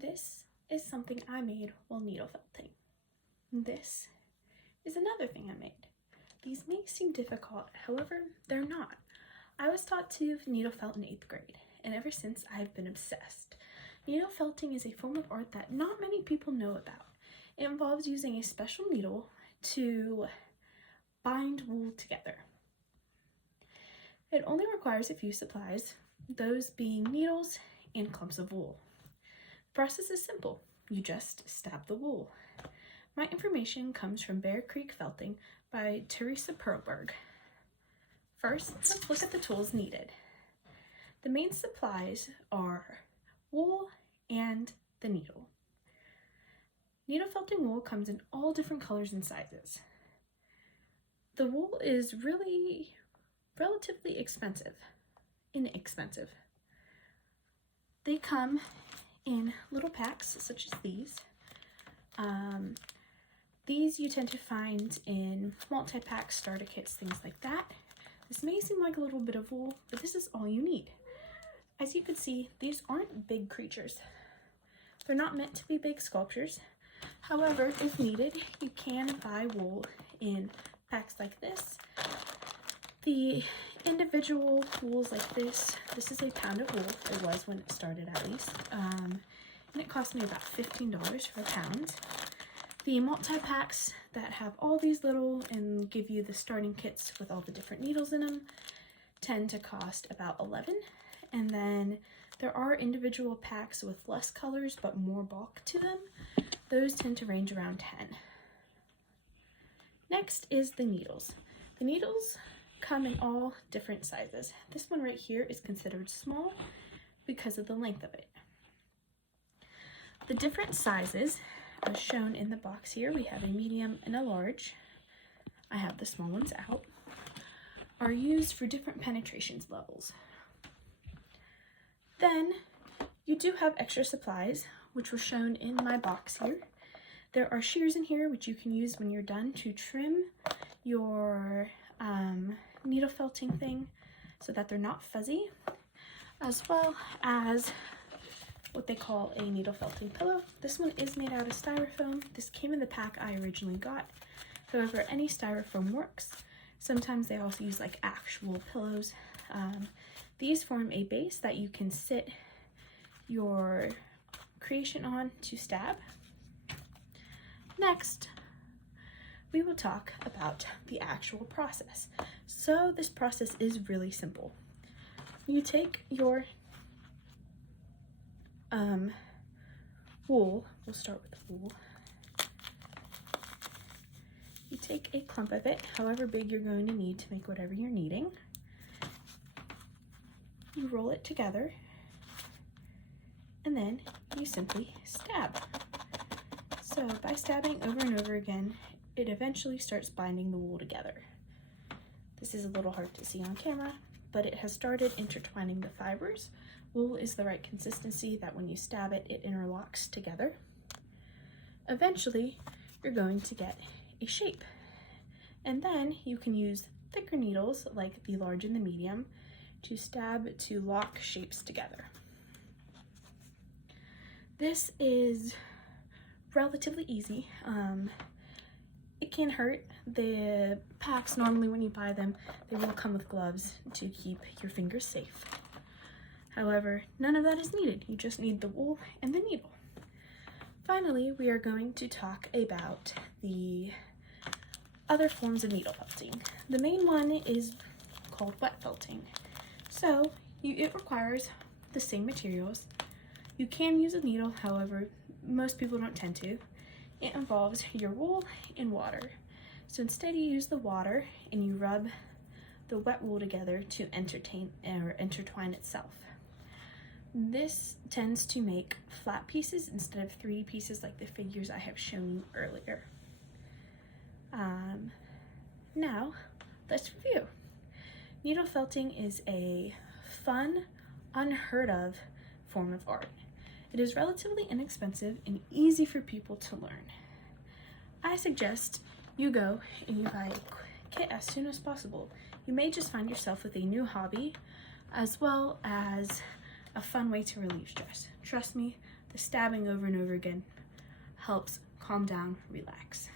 This is something I made while needle felting. This is another thing I made. These may seem difficult, however, they're not. I was taught to needle felt in 8th grade, and ever since I've been obsessed. Needle felting is a form of art that not many people know about. It involves using a special needle to bind wool together. It only requires a few supplies, those being needles and clumps of wool. The process is simple. You just stab the wool. My information comes from Bear Creek Felting by Teresa Perlberg. First, let's look at the tools needed. The main supplies are wool and the needle. Needle felting wool comes in all different colors and sizes. The wool is really relatively inexpensive. They come in little packs such as these. These you tend to find in multi-pack starter kits, things like that. This may seem like a little bit of wool, but this is all you need. As you can see, these aren't big creatures. They're not meant to be big sculptures. However, if needed, you can buy wool in packs like this. The individual wools like this is a pound of wool. It was when it started, at least. And it cost me about $15 for a pound. The multi-packs that have all these little and give you the starting kits with all the different needles in them tend to cost about $11. And then there are individual packs with less colors but more bulk to them. Those tend to range around $10. Next is the needles. The needles come in all different sizes. This one right here is considered small because of the length of it. The different sizes, as shown in the box here, we have a medium and a large. I have the small ones out, are used for different penetrations levels. Then you do have extra supplies, which were shown in my box here. There are shears in here, which you can use when you're done to trim your needle felting thing so that they're not fuzzy, as well as what they call a needle felting pillow. This one is made out of styrofoam. This came in the pack I originally got. However, any styrofoam works. Sometimes they also use like actual pillows. These form a base that you can sit your creation on to stab. Next, we will talk about the actual process. So this process is really simple. You take your wool, we'll start with wool. You take a clump of it, however big you're going to need to make whatever you're needing. You roll it together, and then you simply stab. So by stabbing over and over again, it eventually starts binding the wool together. This is a little hard to see on camera, but it has started intertwining the fibers. Wool is the right consistency that when you stab it, it interlocks together. Eventually, you're going to get a shape. And then you can use thicker needles like the large and the medium to stab to lock shapes together. This is relatively easy. It can hurt. The packs, normally when you buy them, they will come with gloves to keep your fingers safe. However, none of that is needed. You just need the wool and the needle. Finally, we are going to talk about the other forms of needle felting. The main one is called wet felting. So it requires the same materials. You can use a needle, however, most people don't tend to. It involves your wool and water. So instead you use the water and you rub the wet wool together to intertwine itself. This tends to make flat pieces instead of 3D pieces like the figures I have shown you earlier. Now, let's review. Needle felting is a fun, unheard of form of art. It is relatively inexpensive and easy for people to learn. I suggest you go and you buy a kit as soon as possible. You may just find yourself with a new hobby as well as a fun way to relieve stress. Trust me, the stabbing over and over again helps calm down, relax.